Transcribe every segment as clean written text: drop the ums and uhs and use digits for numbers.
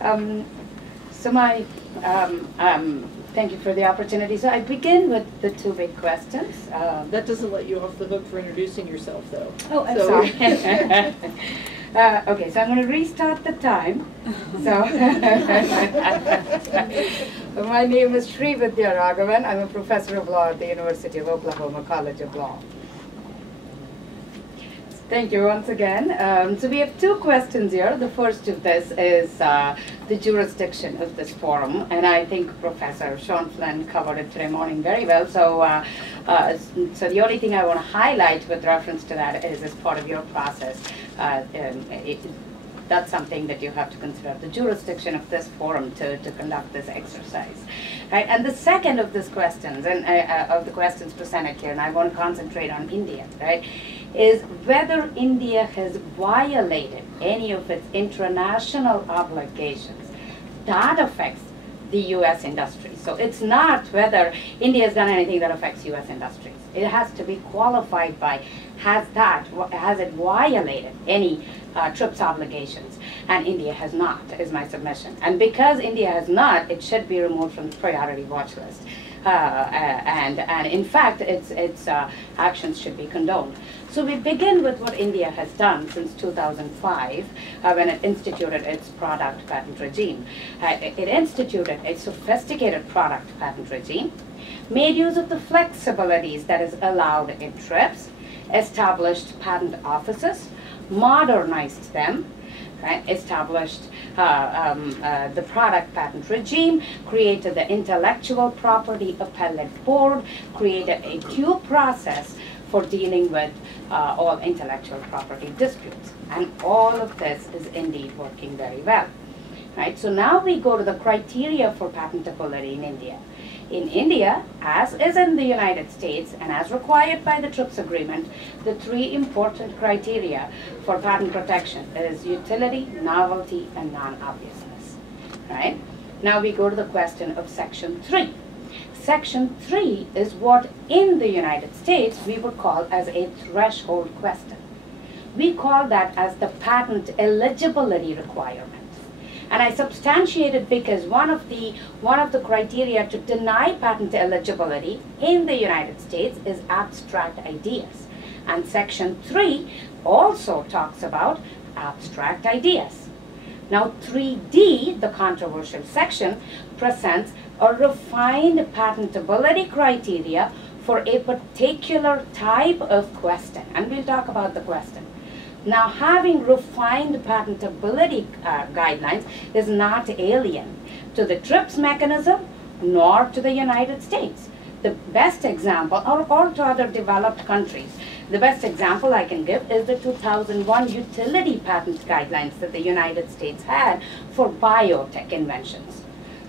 Um, so my, thank you for the opportunity. So I begin with the two big questions. That doesn't let you off the hook for introducing yourself, though. Oh, I'm sorry. Okay, so I'm going to restart the time. So, my name is Sri Vidya Raghavan. I'm a professor of law at the University of Oklahoma College of Law. Thank you once again. So we have two questions here. The first of this is the jurisdiction of this forum, and I think Professor Sean Flynn covered it today morning very well. So, so the only thing I want to highlight with reference to that is, as part of your process, that's something that you have to consider, the jurisdiction of this forum to conduct this exercise. Right? And the second of these questions, and of the questions presented here, and I want to concentrate on India, right, is whether India has violated any of its international obligations. That affects the U.S. industry. So it's not whether India has done anything that affects U.S. industries. It has to be qualified by, has it violated any TRIPS obligations? And India has not, is my submission. And because India has not, it should be removed from the priority watch list. And in fact, its actions should be condoned. So we begin with what India has done since 2005, when it instituted its product patent regime. It instituted a sophisticated product patent regime, made use of the flexibilities that is allowed in TRIPS, established patent offices, modernized them, right, established the product patent regime, created the intellectual property appellate board, created a due process for dealing with all intellectual property disputes. And all of this is indeed working very well. Right? So now we go to the criteria for patentability in India. In India, as is in the United States, and as required by the TRIPS agreement, the three important criteria for patent protection is utility, novelty, and non-obviousness. Right? Now we go to the question of Section 3. Section 3 is what in the United States we would call as a threshold question. We call that as the patent eligibility requirement. And I substantiate it because one of the criteria to deny patent eligibility in the United States is abstract ideas. And Section 3 also talks about abstract ideas. Now 3D, the controversial section, presents a refined patentability criteria for a particular type of question. And we'll talk about the question. Now, having refined patentability guidelines is not alien to the TRIPS mechanism nor to the United States. The best example, or to other developed countries, the best example I can give is the 2001 utility patent guidelines that the United States had for biotech inventions.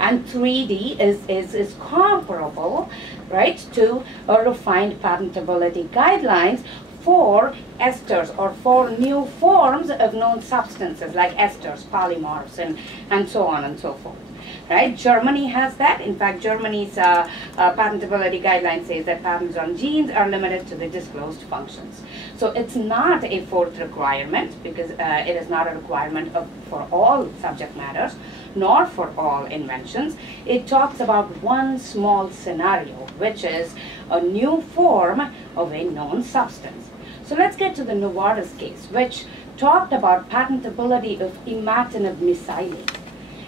And 3D is comparable, right, to a refined patentability guidelines for esters or for new forms of known substances like esters, polymorphs, and so on and so forth. Right? Germany has that. In fact, Germany's patentability guideline says that patents on genes are limited to the disclosed functions. So it's not a fourth requirement because it is not a requirement for all subject matters, nor for all inventions. It talks about one small scenario, which is a new form of a known substance. So let's get to the Novartis case, which talked about patentability of imatinib mesylate.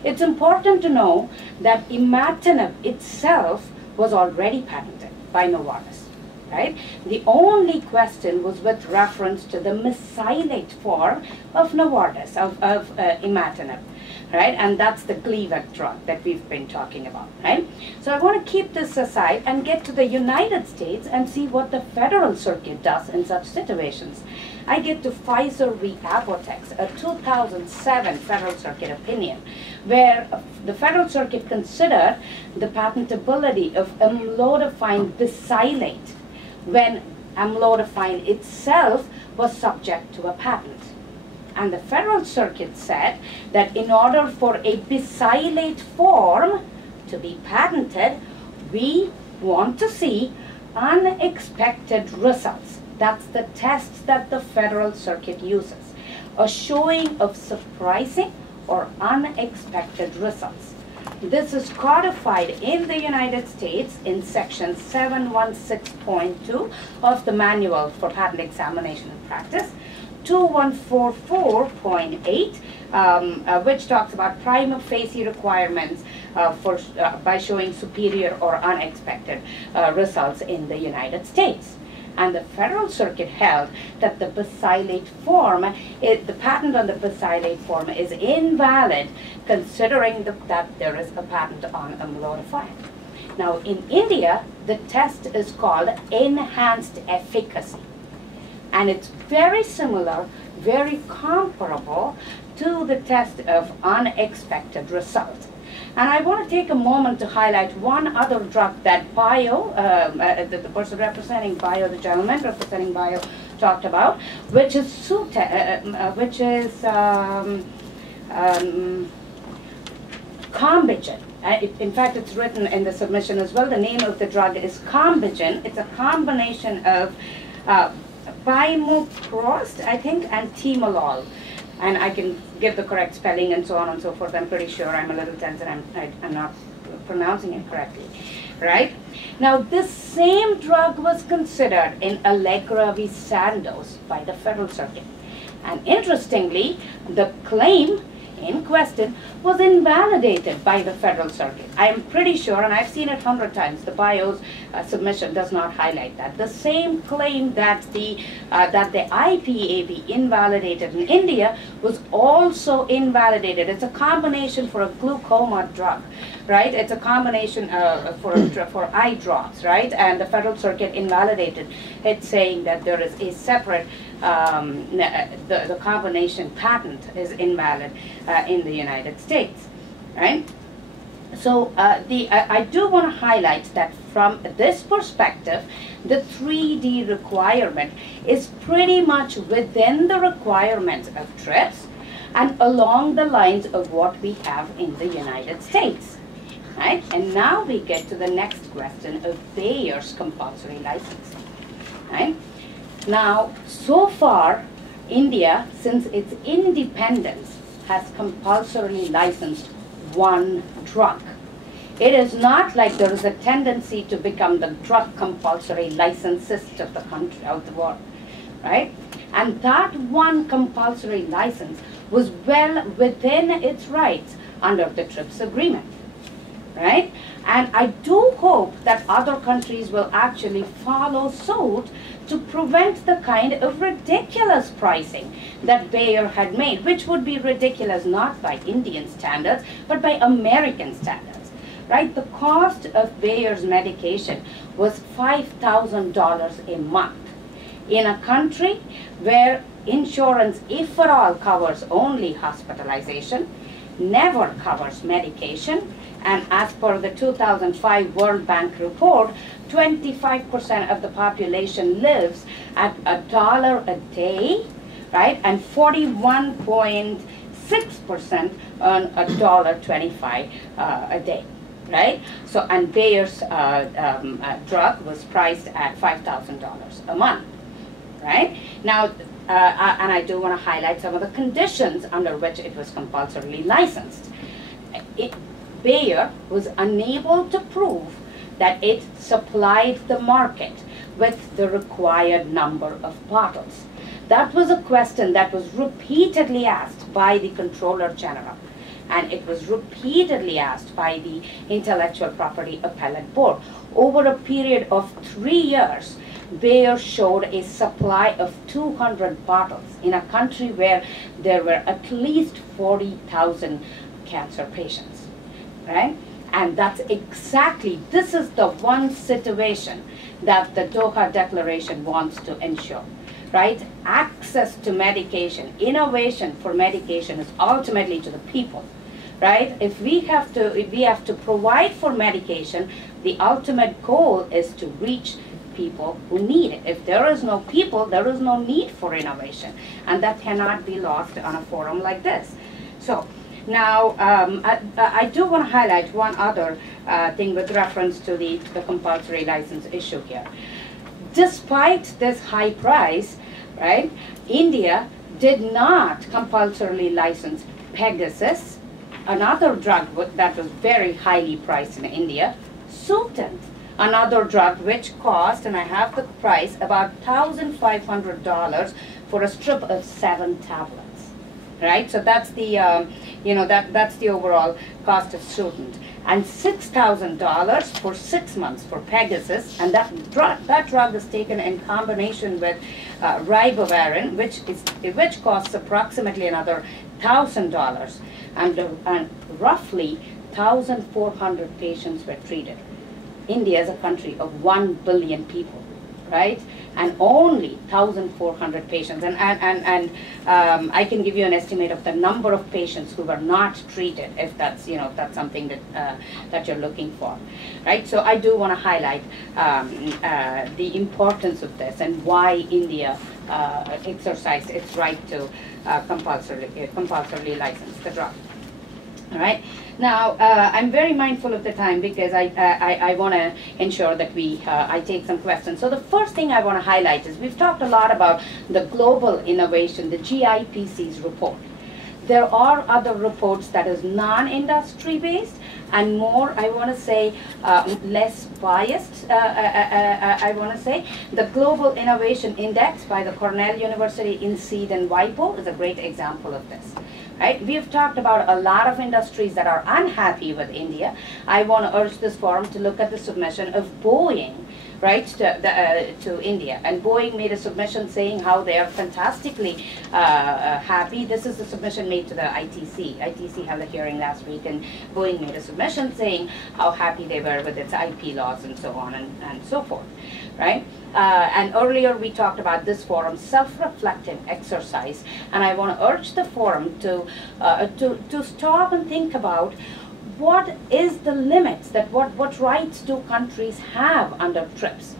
It's important to know that imatinib itself was already patented by Novartis, right? The only question was with reference to the mesylate form of Novartis, of imatinib, right? And that's the Gleevec drug that we've been talking about, right? So I want to keep this aside and get to the United States and see what the Federal Circuit does in such situations. I get to Pfizer v. Apotex, a 2007 Federal Circuit opinion, where the Federal Circuit considered the patentability of amlodipine bisylate when amlodipine itself was subject to a patent. And the Federal Circuit said that in order for a bisylate form to be patented, we want to see unexpected results. That's the test that the Federal Circuit uses. A showing of surprising or unexpected results. This is codified in the United States in section 716.2 of the Manual for Patent Examination and Practice, 2144.8, which talks about prima facie requirements by showing superior or unexpected results in the United States. And the Federal Circuit held that the bisylate form, the patent on the bisylate form is invalid, considering that there is a patent on amlodipine. Now, in India, the test is called enhanced efficacy. And it's very similar, very comparable to the test of unexpected result. And I want to take a moment to highlight one other drug that the person representing Bio, the gentleman representing Bio, talked about, which is Combigen. In fact, it's written in the submission as well. The name of the drug is Combigen. It's a combination of Bimecrost, I think, and Timolol. And I can give the correct spelling and so on and so forth. I'm pretty sure. I'm a little tense and I'm not pronouncing it correctly, right? Now, this same drug was considered in Allegra v. Sandoz by the Federal Circuit. And interestingly, the claim in question was invalidated by the Federal Circuit. I am pretty sure, and I've seen it 100 times, the Bio's submission does not highlight that. The same claim that the IPAB invalidated in India was also invalidated. It's a combination for a glaucoma drug, right? It's a combination for eye drops, right? And the Federal Circuit invalidated it, saying that there is a separate the combination patent is invalid in the United States, right? So I do want to highlight that from this perspective, the 3D requirement is pretty much within the requirements of TRIPS and along the lines of what we have in the United States, right? And now we get to the next question of Bayer's compulsory license, right? Now, so far, India, since its independence, has compulsorily licensed one drug. It is not like there is a tendency to become the drug compulsory licensist of the country, of the world, right? And that one compulsory license was well within its rights under the TRIPS agreement, right? And I do hope that other countries will actually follow suit to prevent the kind of ridiculous pricing that Bayer had made, which would be ridiculous not by Indian standards, but by American standards, right? The cost of Bayer's medication was $5,000 a month in a country where insurance, if at all, covers only hospitalization, never covers medication, and as per the 2005 World Bank report, 25% of the population lives at $1 a day, right? And 41.6% earn $1.25 a day, right? So, and Bayer's drug was priced at $5,000 a month, right? Now, and I do want to highlight some of the conditions under which it was compulsorily licensed. Bayer was unable to prove that it supplied the market with the required number of bottles. That was a question that was repeatedly asked by the Controller General, and it was repeatedly asked by the Intellectual Property Appellate Board. Over a period of 3 years, Bayer showed a supply of 200 bottles in a country where there were at least 40,000 cancer patients, right? And that's exactly, this is the one situation that the Doha Declaration wants to ensure, right? Access to medication, innovation for medication is ultimately to the people, right? If we have to provide for medication, the ultimate goal is to reach people who need it. If there is no people, there is no need for innovation, and that cannot be lost on a forum like this. So now, I do want to highlight one other thing with reference to the compulsory license issue here. Despite this high price, right, India did not compulsorily license Pegasus, another drug that was very highly priced in India, Sutent, another drug which cost, and I have the price, about $1,500 for a strip of 7 tablets, right? So that's the, that's the overall cost of Sutent. And $6,000 for 6 months for Pegasus, and that drug is taken in combination with ribavirin, which costs approximately another $1,000, and roughly 1,400 patients were treated. India is a country of 1 billion people, right? And only 1,400 patients. And I can give you an estimate of the number of patients who were not treated, if that's if that's something that you're looking for, right? So I do want to highlight the importance of this and why India exercised its right to compulsorily license the drug. All right. Now, I'm very mindful of the time because I want to ensure that I take some questions. So the first thing I want to highlight is we've talked a lot about the global innovation, the GIPC's report. There are other reports that is non-industry based and more, I want to say, less biased, I want to say. The Global Innovation Index by the Cornell University, INSEAD, and WIPO is a great example of this. Right? We have talked about a lot of industries that are unhappy with India. I want to urge this forum to look at the submission of Boeing, right, to India. And Boeing made a submission saying how they are fantastically happy. This is the submission made to the ITC. ITC held a hearing last week, and Boeing made a submission saying how happy they were with its IP laws and so on and so forth, right? And earlier we talked about this forum, self-reflective exercise, and I want to urge the forum to stop and think about what is the limits, that what rights do countries have under TRIPS,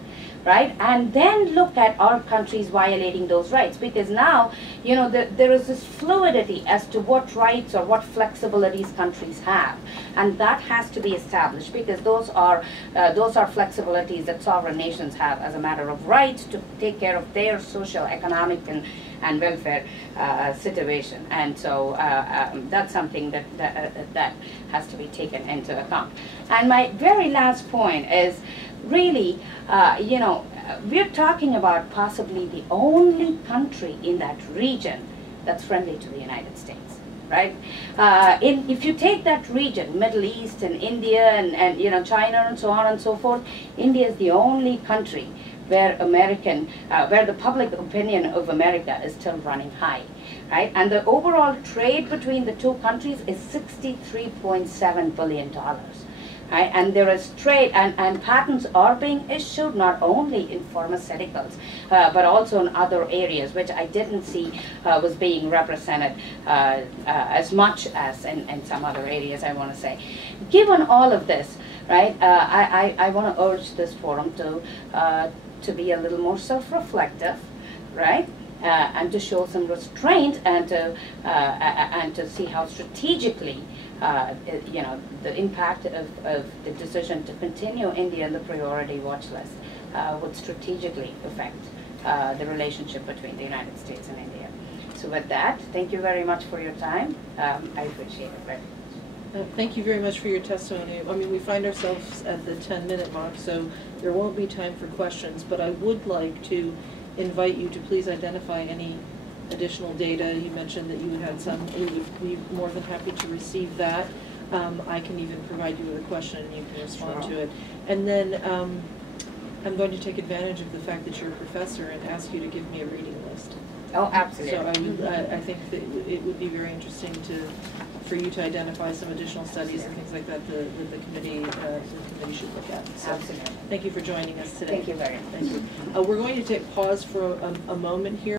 right? And then look at our countries violating those rights, because now, there is this fluidity as to what rights or what flexibilities countries have, and that has to be established, because those are flexibilities that sovereign nations have as a matter of rights to take care of their social, economic, and welfare situation. And so that's something that has to be taken into account. And my very last point is really, we're talking about possibly the only country in that region that's friendly to the United States, right? If you take that region, Middle East and India and China and so on and so forth, India is the only country where where the public opinion of America is still running high, right? And the overall trade between the two countries is $63.7 billion. Right? And there is trade, and patents are being issued not only in pharmaceuticals, but also in other areas, which I didn't see was being represented as much as in some other areas, I want to say. Given all of this, right, I want to urge this forum to be a little more self-reflective, right? And to show some restraint, and to see how strategically, the impact of the decision to continue India on the priority watch list would strategically affect the relationship between the United States and India. So with that, thank you very much for your time. I appreciate it very much. Thank you very much for your testimony. I mean, we find ourselves at the 10-minute mark, so there won't be time for questions, but I would like to invite you to please identify any additional data. You mentioned that you had some. We would be more than happy to receive that. I can even provide you with a question and you can respond to it. And then I'm going to take advantage of the fact that you're a professor and ask you to give me a reading list. Oh, absolutely. So I think that it would be very interesting for you to identify some additional studies and things like that that the committee should look at. So Absolutely. Thank you for joining us today. Thank you very much. Thank you. We're going to take pause for a moment here.